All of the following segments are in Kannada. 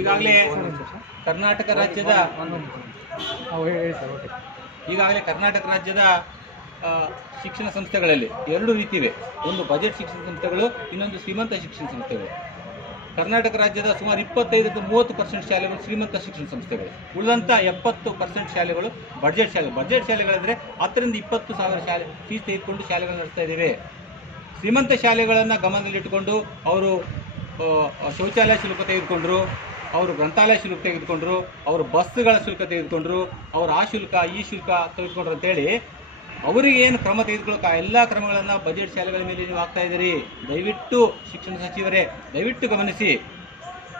ಈಗಾಗಲೇ ಕರ್ನಾಟಕ ರಾಜ್ಯದ ಶಿಕ್ಷಣ ಸಂಸ್ಥೆಗಳಲ್ಲಿ ಎರಡು ರೀತಿ ಇವೆ. ಒಂದು ಬಜೆಟ್ ಶಿಕ್ಷಣ ಸಂಸ್ಥೆಗಳು, ಇನ್ನೊಂದು ಶ್ರೀಮಂತ ಶಿಕ್ಷಣ ಸಂಸ್ಥೆಗಳು. ಕರ್ನಾಟಕ ರಾಜ್ಯದ ಸುಮಾರು 25-30% ಶಾಲೆಗಳು ಶ್ರೀಮಂತ ಶಿಕ್ಷಣ ಸಂಸ್ಥೆಗಳು, ಉಳಿದಂಥ 70% ಶಾಲೆಗಳು ಬಜೆಟ್ ಶಾಲೆ. ಬಜೆಟ್ ಶಾಲೆಗಳಂದರೆ 10,000 ರಿಂದ 20,000 ಶಾಲೆ ಫೀಸ್ ತೆಗೆದುಕೊಂಡು ಶಾಲೆಗಳನ್ನು ನಡೆಸ್ತಾ ಇದ್ದೇವೆ. ಶ್ರೀಮಂತ ಶಾಲೆಗಳನ್ನು ಗಮನದಲ್ಲಿಟ್ಟುಕೊಂಡು ಅವರು ಶೌಚಾಲಯ ಶುಲ್ಕ ತೆಗೆದುಕೊಂಡ್ರು, ಅವರು ಗ್ರಂಥಾಲಯ ಶುಲ್ಕ ತೆಗೆದುಕೊಂಡ್ರು, ಅವರು ಬಸ್ಸುಗಳ ಶುಲ್ಕ ತೆಗೆದುಕೊಂಡ್ರು, ಅವರು ಆ ಶುಲ್ಕ ಈ ಶುಲ್ಕ ತೆಗೆದುಕೊಂಡ್ರು ಅಂತೇಳಿ ಅವರಿಗೆ ಏನು ಕ್ರಮ ತೆಗೆದುಕೊಳ್ಳೋಕೆ ಎಲ್ಲ ಕ್ರಮಗಳನ್ನು ಬಜೆಟ್ ಶಾಲೆಗಳ ಮೇಲೆ ನೀವು ಹಾಕ್ತಾ ಇದ್ದೀರಿ. ದಯವಿಟ್ಟು ಶಿಕ್ಷಣ ಸಚಿವರೇ, ದಯವಿಟ್ಟು ಗಮನಿಸಿ.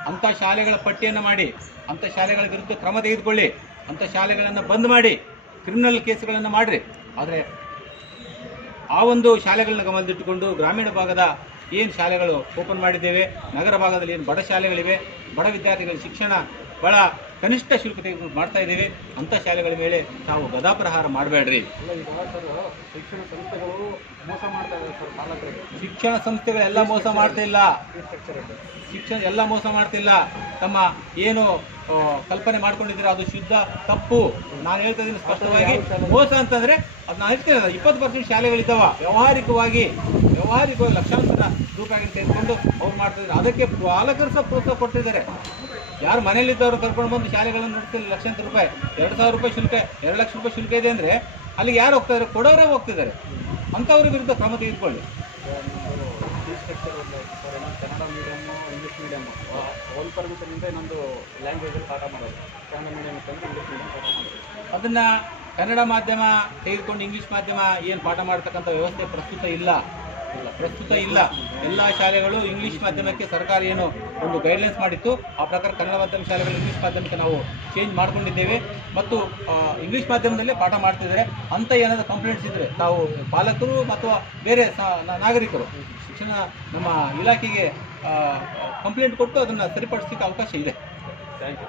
ಅಂಥ ಶಾಲೆಗಳ ಪಟ್ಟಿಯನ್ನು ಮಾಡಿ, ಅಂಥ ಶಾಲೆಗಳ ವಿರುದ್ಧ ಕ್ರಮ ತೆಗೆದುಕೊಳ್ಳಿ, ಅಂಥ ಶಾಲೆಗಳನ್ನು ಬಂದ್ ಮಾಡಿ, ಕ್ರಿಮಿನಲ್ ಕೇಸುಗಳನ್ನು ಮಾಡಿರಿ. ಆದರೆ ಆ ಒಂದು ಶಾಲೆಗಳನ್ನ ಗಮನದಲ್ಲಿಟ್ಟುಕೊಂಡು ಗ್ರಾಮೀಣ ಭಾಗದ ಏನು ಶಾಲೆಗಳು ಓಪನ್ ಮಾಡಿದ್ದೇವೆ, ನಗರ ಭಾಗದಲ್ಲಿ ಏನು ಬಡ ಶಾಲೆಗಳಿವೆ, ಬಡ ವಿದ್ಯಾರ್ಥಿಗಳ ಶಿಕ್ಷಣ ಭಾಳ ಕನಿಷ್ಠ ಶುಲ್ಕ ತೆಗೆದುಕೊಂಡು ಮಾಡ್ತಾ ಇದ್ದೇವೆ, ಅಂಥ ಶಾಲೆಗಳ ಮೇಲೆ ತಾವು ಗದಾಪ್ರಹಾರ ಮಾಡಬೇಡ್ರಿ. ಶಿಕ್ಷಣ ಸಂಸ್ಥೆಗಳು ಮೋಸ ಮಾಡ್ತಾ ಇದ್ದಾರೆ ಸರ್. ಪಾಲಕರಿಗೆ ಶಿಕ್ಷಣ ಸಂಸ್ಥೆಗಳೆಲ್ಲ ಮೋಸ ಮಾಡ್ತಾ ಇಲ್ಲ, ಎಲ್ಲ ಮೋಸ ಮಾಡ್ತಿಲ್ಲ. ತಮ್ಮ ಏನು ಕಲ್ಪನೆ ಮಾಡ್ಕೊಂಡಿದ್ದೀರಾ ಅದು ಶುದ್ಧ ತಪ್ಪು. ನಾನು ಹೇಳ್ತಾ ಇದ್ದೀನಿ ಸ್ಪಷ್ಟವಾಗಿ. ಮೋಸ ಅಂತಂದರೆ ಅದು ನಾನು ಹೇಳ್ತೀನಿ, 20% ಶಾಲೆಗಳಿದ್ದಾವ ವ್ಯಾವಹಾರಿಕವಾಗಿ ಲಕ್ಷಾಂತರ ರೂಪಾಯಿಗಳನ್ನು ತೆಗೆದುಕೊಂಡು ಅವ್ರು ಮಾಡ್ತಿದ್ದಾರೆ. ಅದಕ್ಕೆ ಪಾಲಕರು ಸಹ ಪ್ರೋತ್ಸಾಹ ಕೊಡ್ತಿದ್ದಾರೆ. ಯಾರು ಮನೆಯಲ್ಲಿದ್ದವರು ಕರ್ಕೊಂಡು ಬಂದು ಶಾಲೆಗಳನ್ನು ನಡೆಸ್ತಿಲ್ಲ, ಲಕ್ಷಾಂತರ ರೂಪಾಯಿ, 2,000 ರೂಪಾಯಿ ಶುಲ್ಕ, 2 ಲಕ್ಷ ರೂಪಾಯಿ ಶುಲ್ಕ ಇದೆ ಅಂದರೆ ಅಲ್ಲಿಗೆ ಯಾರು ಹೋಗ್ತಾ ಇದ್ದಾರೆ? ಕೊಡೋರೇ ಹೋಗ್ತಿದ್ದಾರೆ. ಅಂಥವ್ರ ವಿರುದ್ಧ ಕ್ರಮ ತೆಗೆದುಕೊಳ್ಳಿ. ಫೀಸ್ ಸ್ಟ್ರಕ್ಚರ್ ಸರ್, ಇನ್ನೊಂದು Kannada medium, English medium, own ಪರ್ಮಿಷನಿಂದ ಇನ್ನೊಂದು ಲ್ಯಾಂಗ್ವೇಜಲ್ಲಿ ಪಾಠ ಮಾಡೋದು. ಕನ್ನಡ ಮೀಡಿಯಮ್ ಅಂತಂದ್ರೆ ಇಂಗ್ಲೀಷ್ ಮೀಡಿಯಮ್ ಪಾಠ ಮಾಡೋದು. ಅದನ್ನು ಕನ್ನಡ ಮಾಧ್ಯಮ ತೆಗೆದುಕೊಂಡು ಇಂಗ್ಲೀಷ್ ಮಾಧ್ಯಮ ಏನು ಪಾಠ ಮಾಡ್ತಕ್ಕಂಥ ವ್ಯವಸ್ಥೆ ಪ್ರಸ್ತುತ ಇಲ್ಲ. ಎಲ್ಲ ಶಾಲೆಗಳು ಇಂಗ್ಲೀಷ್ ಮಾಧ್ಯಮಕ್ಕೆ ಸರ್ಕಾರ ಏನು ಒಂದು ಗೈಡ್ಲೈನ್ಸ್ ಮಾಡಿತ್ತು, ಆ ಪ್ರಕಾರ ಕನ್ನಡ ಮಾಧ್ಯಮ ಶಾಲೆಗಳು ಇಂಗ್ಲೀಷ್ ಮಾಧ್ಯಮಕ್ಕೆ ನಾವು ಚೇಂಜ್ ಮಾಡ್ಕೊಂಡಿದ್ದೇವೆ ಮತ್ತು ಇಂಗ್ಲೀಷ್ ಮಾಧ್ಯಮದಲ್ಲೇ ಪಾಠ ಮಾಡ್ತಿದ್ದಾರೆ. ಅಂಥ ಏನಾದರೂ ಕಂಪ್ಲೇಂಟ್ಸ್ ಇದ್ದರೆ ತಾವು ಪಾಲಕರು ಅಥವಾ ಬೇರೆ ನಾಗರಿಕರು ಶಿಕ್ಷಣ ನಮ್ಮ ಇಲಾಖೆಗೆ ಕಂಪ್ಲೇಂಟ್ ಕೊಟ್ಟು ಅದನ್ನು ಸರಿಪಡಿಸಲಿಕ್ಕೆ ಅವಕಾಶ ಇದೆ. Thank you.